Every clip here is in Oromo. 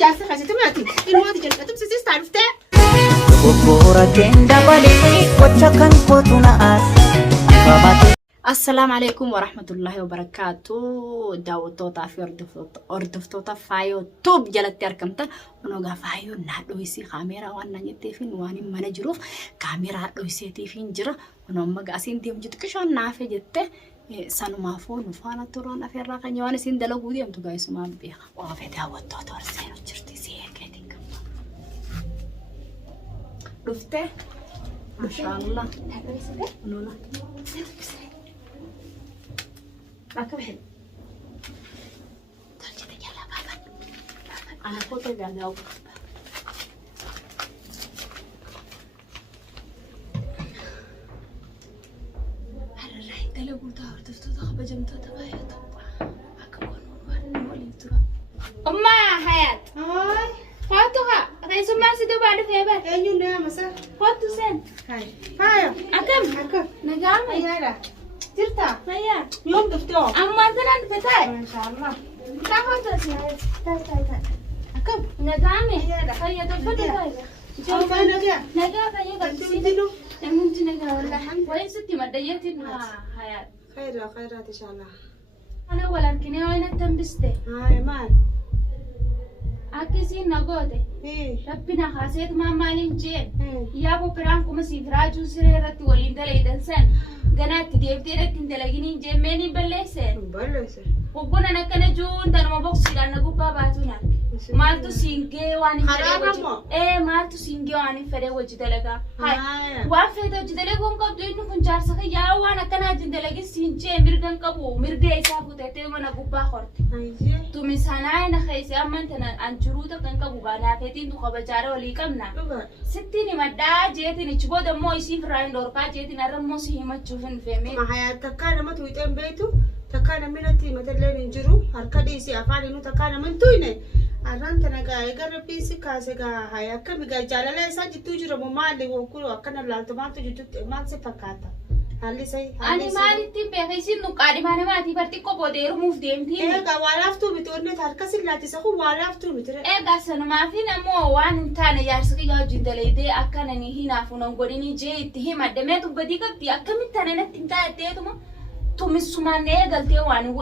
جالسة خشيتي ماتي الموت جلبة تمسيس تعرفتي بكورة تندا بالي وتشكن كوتنا السلام عليكم ورحمة الله وبركاته داوتوتا في أردفتوتا فايو توب جلت أركمتا ونوغا فايو نادويسي كاميرا وانا نتيفين واني منجروف كاميرا دويسي تيفين جرا ونوما قاسين ديم جتكشون نافي جتة سانو مافو نفانا تورون أفير راقا نيواني سين دلوغو ديم تو غايسو مام بيخا وافي داوتوتا ورسينو جرتي سيكي ديكم رفته ما شاء الله نونا باكا بحب ترجع يلا بابا أنا فوتو قاعدة أوقف على الرحيل تلو قلتها ورتفتو تخبى جمتو تبايا طبعا أكبر نور ولي ترى أما حياة هاي فاتوها غيسو ما سيدو بعد في بات أيو نعم مسا فاتو سن هاي فايا أكم نجامي أيالا جرتا فيا يوم دفتو أما تنان فتاي ما شاء الله تاخذ سيارة تاي أكم نجامي أيالا فيا تفتو فيا جاو فاينا كيا نجا فيا أنتم تدلو نمت نجا والله وين ستي مديتي حياة خيرات إن شاء الله أنا ولا كني وين تنبسته هاي مان أكيسي نقوده إيه ربنا خاسيت ما مالين جين إيه يا أبو برانكو مسيفراجو سريرة ولين دليدن سن قنات ديفتيرة تندلقيني جيميني بلسن بلس وبنا نكنا جون تنو مبوكسي لأن نقوبا باتونا مالتو سينجي واني خرابمو مالتو سينجي واني فري وجه دلقا هاي هاي وافيت وجه دلقا ونقبضو إنو كنجار سخي يا وانا كنا جندلقي سينجي مرغن قبو مرغي إسافو تيتي ونا قوبا خورت هاي تومي ساناي نخيسي أمان تنا أنجروتا كنكا بوغانا فيتين تو خبجارة ولي كمنا لغة ستيني مدى جيتيني چبودا مو يسيف راين دوركا جيتيني أرمو سيهما تشوفن فيمين ما حياة تكانا ما تويتين بيتو تكانا منتي مثلا نجرو هركدي سي أفاني نو تكانا من توينه أران تناقا إيجار بيسي كاسيكا حياة كميجا جالالة ساجي تجرو ممالي وكلو أكنا لالتمان تجو مان سي فكاتا هالي سي أني مالي تيمبي خيسي نوكاري مانا ماتي برتي كوبو ديرو موف ديم تيمي إيجا والافتو بتورني تاركسي لاتي سخو والافتو بتره إيجا سنما فينا مو وان انتانا يارسكي يا جندلي دي أكنا نهينا فنون قوليني جي تهيما دميتو بديكا بي أكمي تانا نتنتا تيتما تومي سمان إيجا تيواني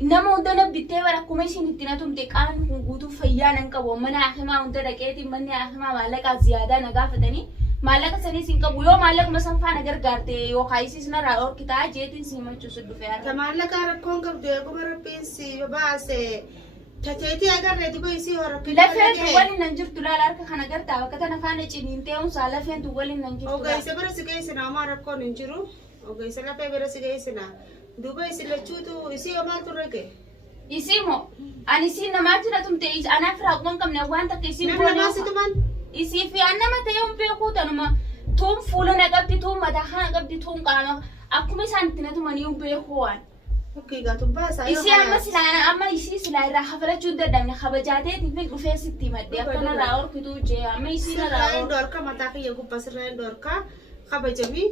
nama undana bitte wara kuma isin ittina tumte qaan guutu fayyanan qabu mana akhimaa unda dhaqeeti manni akhimaa maallaqa ziyaada nagaafatani maallaqa sanii sin qabu yoo maallaquma sanfaa nagar gaarte yoo kaayisis na raa orkitaa jeetin siimachuu suddufe yaa tamaallaqa rakkoon qabdu eeguma rabbiinsi baase tateetii agarreeti boyisi horappi lafeen waliin nan jirtu laala harka kana gartaa bakka tana faana ciniintee unsaa lafeen waliin nan jirtu ogeessa bira si geessina homaa rakkoon hin jiru ogeessa lafee bira si geessina duuba isin lachuutu isii homaaltu rage isimo ani siin namaa jira tumte anaaf raaqwan qabne waan takka isiin namni namaa situman isii fi annama ta'ee beekuu tanuma tuun fuula na qabdi tuun mataa kana qabdi tuun qaama akkuma isaan itti natumanii beekuu waan okkiigaa tubbaasaa isii amma silaana amma isii silaa irraa hafalachuu dadhabne kabajaateetiin fi dhufee sitti maddee akkana irraa orkituu jee amma isii irraa sirraan doorka mataa kiyya gubbaa sirraan doorka kabajamii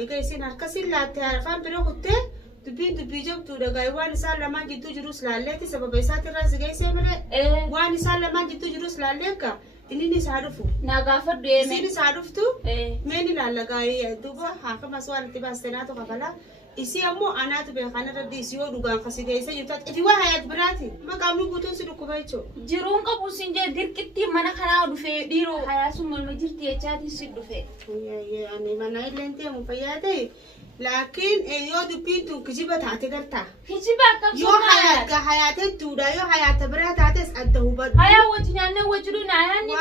eega isin harkasin laatte afaan bira kuttee dubbii jabduudha gaa waan isaan lamaan jidduu jirus laalleeti sababa isaatirraa si geessee mire waan isaan lamaan jidduu jirus laalleekka inni isaa dhufu naa gaafadhu eeme isin isaa dhuftu meen ilaalla gaa duuba haakamas waan itti baastenaatu kafala isii ammoo anaatu beekan irratti isii yoo dhugaan kasi geessee jirtu ifi waa hayaat biraati maqaamni guutuun si dhukkuba jechuudha jiruun qabu sin jee dirqitti mana kanaa dhufee dhiiroo hayaasuun malma jirti jechaatiin si dhufe ani mana illee deemu fayyaa ta'e laakiin yoo dubbiin tun kijiba taate gartaa kijiba akkam yoo hayaatee tuudha yoo hayaata biraa taates adda hubadhu hayaa wajji nyaannee wajjiduu naayaanni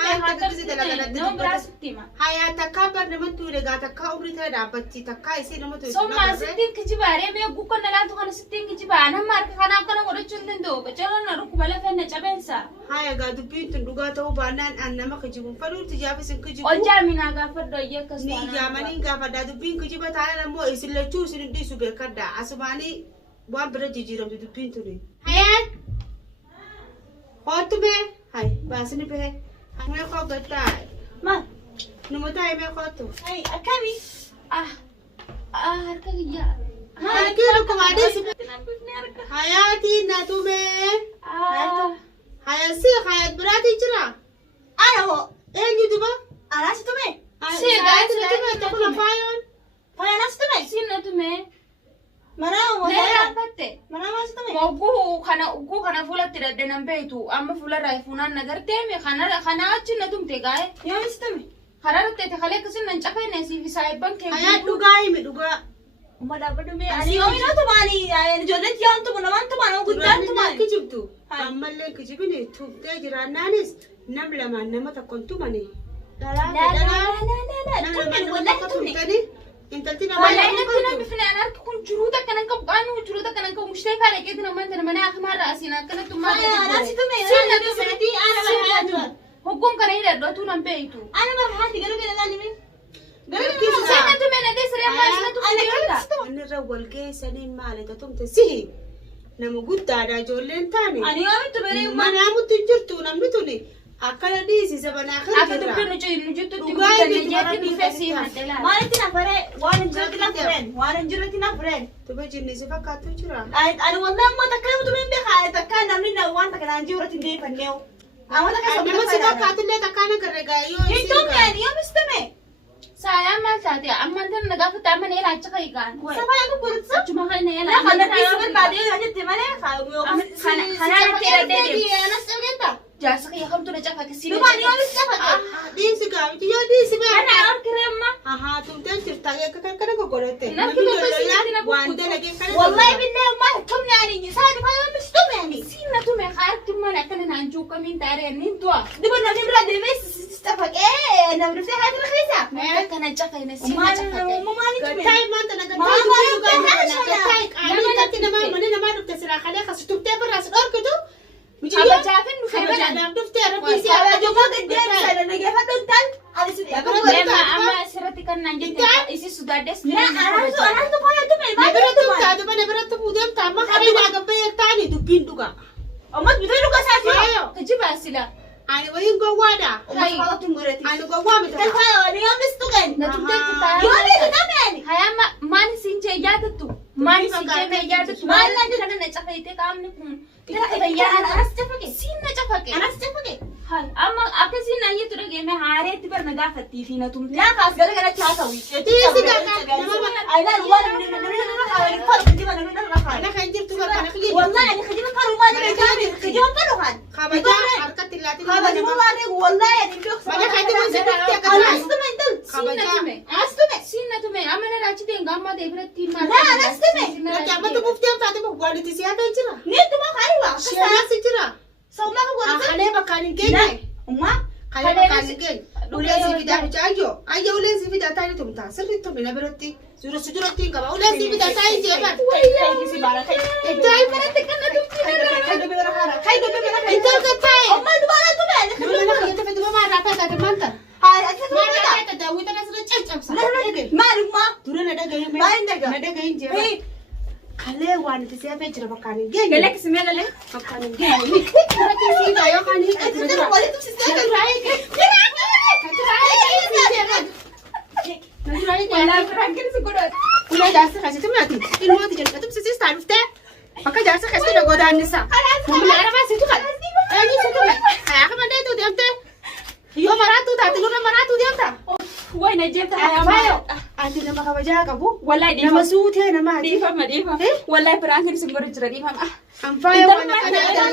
nama biraa sitti hima hayaa takkaa bar nama tuure gaa takkaa umri ta'e dhaabbatti takkaa isii nama tuure sommaa sittiin kijiba aree mee gukko na laatu kana sittiin kijiba nama harka kanaa akkana godhachuu hin danda'u qacaloon na dhukkuba lafeen na cabeensa haya gaa dubbiin tun dhugaa ta'uu baannaan an nama kijibu fadhuutti jaafis hin kijibu ol jaaminaa gaafadhu ayyee akkas ni jaamanii gaafadhaa dubbiin kijiba taa'an ammoo isin lachuu isin dhiisu beekadhaa asumaanii waan bira jijjiiramtu dubbiin tuni hayaan kootu mee hay baasni bee hamee koo gaddaa ma numutaa himee kootu hay akkami harka kiyyaa harki rukumaadis hayaatii natume haya si hayat berarti cerah. Ayo, Gitu ba? alas itu me. Takula fayon. Alas itu me. Sinna tume. Mana mau Ne saya? rapatte. Mana mas itu me. Moggu kana fuula tiradde nan beetu amma fuula raayifuunaan nagartee me kana achi na tumte gaa'e. Yo mas itu me. Hararatte te kalee kasin nan cafeene siif saayibban kee. Hayat dugaa himi dugaa. Umma dapat demi. Ani yo ini tuh mani. Jodoh tiang tuh mana man tuh mana gudang tuh mani. Kijibtu. Ammallee kijibine tuftee jiraannaanis nam lamaan nama tokkon tumane. La la la la la. Nama Tuh me lamaan wallahi nama tuh me. tumtani. Intalti nama Wallahi natti namni fina anarka kun juruuta kanan qabu qaanu juruuta kanan qabu mushtee kaadha keetina manta mana akhimaa raasina akkana tummaa. Alas itu me. Sinna Tuh tume. berarti ana berhati. Hoggoon kana hidhadhootu nan beeytu. Ana berhati garu garu nani me. Sinna tume na desiree ammaa isina tumte yoota. Inni irra wal geessanii maalita tumte sihi. Nama guddaadha ijoolleen taane. Ani yo itu beri umma. Manaamutti hin jirtu namni tuni. Akkana dhiisise banaa kan Akka jirra. dubbiin nu juttutti Dhugaa guutanne miti jeetti warra dhufee bifa sii bitaa. madde laala. Maalitti na fare waan injirratti na fureen waan injirratti na fureen. Tuba jinnisi fakkaatu jira. Ani wallahi amma takka yoo tumin beeka takka namni na waan takka naan jiruratti hin deefanneew. Amma takka sabbi Nama si fakkaatu illee takkaana garreegaa yoo Hintuun yaani yoo mistame. Saayaan maal taate ammaan tan na gaafatte amma na ilaacha kan hiikaan. Sabaa yaa gurgurutsa. Achuma kan na Na ilaacha. kana bisu barbaade yoo jette malee kaayuu. Kanaan itti irra deebi'e. Anas dhagetta. Jaarsa kiyya kamtu na cafate si Dumaan yoo mistame. dhiisi gaafiti yoo dhiisi bee. Kana arkiremma. Ahaa tumteen jirta akka kan kana gogodhatte. Namni tokko isinitti na waan bukkutu. dalagee kana. Wallahi billahi umma tumni ani saani faa yoo mistame ani. Sinna tume kaatti mana akkana naan juuqamiin taaree nin du'a. Duba namni bira deemee sistafaqee namni dhufee haa jira keessa. Mee kana cafayne sinna Maal cafate. maali tume. Gattaa'e maanta na Maa maal gattaa'e gattaa'e dhugaa gattaa'e qaamii irratti namaa mana namaa dhufte siraa kalee kasi tuftee birraa si dhorkitu. Kabajaafin dhufee balaan. Kabajaadhaaf dhuftee rabbii si Kabajummaa gaddeebisa dhaggeeffadhu intal. Ani si Deema amma asirratti kan naan jette isi sodaaddes Anaatu faaya tume Na biratti taatu mana biratti fuudheemta amma haree naa gabbee yertaani dubbiin dhugaa. Ommat bituu dhuga isaati. Faayo. Tajibaa sila. Ani wayin gowwaadha. Ommat faaya tumureti. Ani gowwaa miti. Tal faaya wani yoo mistu kan. Na tumteetti Yoo taa'ee. mistu namni. Hayama maani siin jee yaadattu. Maani siin jee mee yaadattu. Maal Maal naan kana na cafaytee qaamni kun. Anas cafake. Siin na cafake. Anas cafake. Hai amma akkasiin na ayyatu dhageeme haareetti barna gaafattii fi na tumte. Naa kaas gara gara haa ta'u. Dhiisi gagaa. Ayinaan waan namni nama kaawwani falu kijiba namni nama kaawwani. Kana kan jirtu bakka kana kiyya. Wallahi ani kijiba falu maali beekaani. Kijiba falu kan. Kabajaa harkatti laatiin. Kabajuma maali wallahi ani beeku. Mana kan jiru si dhuftee akka Anas taa'e. tume intal. Siin na tume. Anas tume. Siin na tume amma na raachite ngamma ta'e biratti maal. Naa anas tume. Natti ammatti buufteem taate bu'aanitti si yaadee jira. Ni tuma kaiwa. Sheenaasi jira. Sauma ka gwarta. Kalee bakkaan hin geenye. Umma. Kalee bakkaan hin geenye. Uleen si fidaa mucaa ayyoo. Ayyoo uleen si fidaa taa'ee tumtaa. Sirri tumina biratti. Sura si duratti hin qaba. Uleen si fidaa taa'ee jeeban. Si bara kai. Iddoo biratti kana tumtii. Iddoo gattaa'e. Umma dubara tume. Mana kiyya tafe duba maa raataa taate maanta. Hai akka Maa tume. raataa taate hawwita na sirra caccabsa. Maalumma. Dura na dhagahin. Maal hin dhagahu? Na dhagahin jeeban. Hey. Kalee waan itti si hafee jira bakkaan hin geenye. Galee kisimee galee. Bakkaan hin geenye. Biratti si hiikaa yookaan hiikaa jira jira. Walitti sistee Walaa biraan keessa godhatu. Ulee jaarsa keessatti maati? Ilmooti jalqabatu sisiistaa dhuftee bakka jaarsa keessatti na godaannisa. Mummaa arabaa situ kan. Eenyu situ kan. Haa akka mandee deemtee. Yoo maraattuu taate nurra maraattuu deemta. Way na jeefta Faayo. Ati nama kabajaa qabu. Wallahi Nama suutee namaati. dhiifama dhiifama. Wallahi biraan keessa godhatu jira dhiifama. Anfaayo waan akkanaa dalagaa.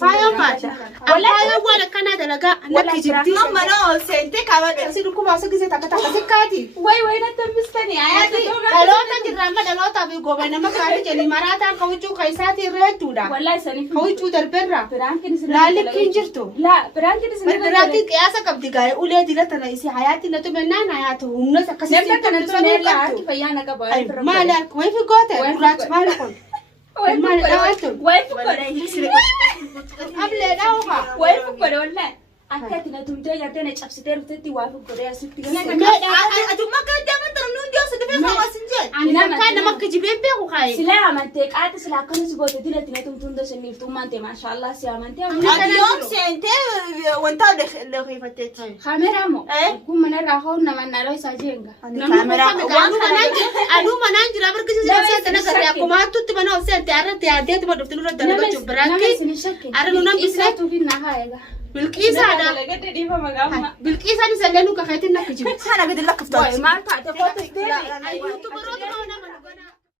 Faayo maati? Anfaayo waan akkanaa dalagaa. Lakki jirti. Amma no sente kabade. Si dhukkubaa si gisee takka takka sikkaati. Way na tambistanii ayaati. Dhaloota jirra amma dhalootaa fi goba nama kaanii jenni maraataan kawuccuu kaisaati irra hedduudha. Wallahi saniif. Kawuccuu darbeerra. Biraan keessa Laallikkiin jirtu. La biraan keessa Biraatti qiyaasa qabdi gaa'e ulee dirata na isi hayaatti na tumennaan hayaatu humnas akkasitti Namni kana tumtisanii tumeella qabdu. harki fayyaa na qaba. Maali harka way fi goote Way fi gurraachi goote. maali kun? Maali dhawaattu? Way fukkoodha. Ablee dhaawuka. Way fukkoodha wallahi. Akka ati na tumtee gartee na cabsitee dhuftetti waa fuudhee asitti Ajumma akka deeman tarum nuti yoo sadii fee hawaasa hin jeen. Ani lakkaa nama akka jibeen beeku kaaye. Sila amantee qaati sila akkanis goote dinatti na tumtuun dasaniif tummaante maashaallah si amantee Ati yoom seentee wanta leeqifatteetti. Kameraa moo kun mana irraa hoo nama naannoo isaa jeenga. Anuma naan jira barkisa seente nagarree akkuma hattuutti mana seente arratti yaadeetti ma dhufti nurra dalagaa biraakki. Arra nu nam bisnee tuufi na haayega. bilqiisaadha. Lagate dhiifa magaamma. Bilqiisaan isa illee nu kakaatiin nakki jiru. Sana gadi lakkiftaa. Maal taate kootu Ayyuutu baroota kana.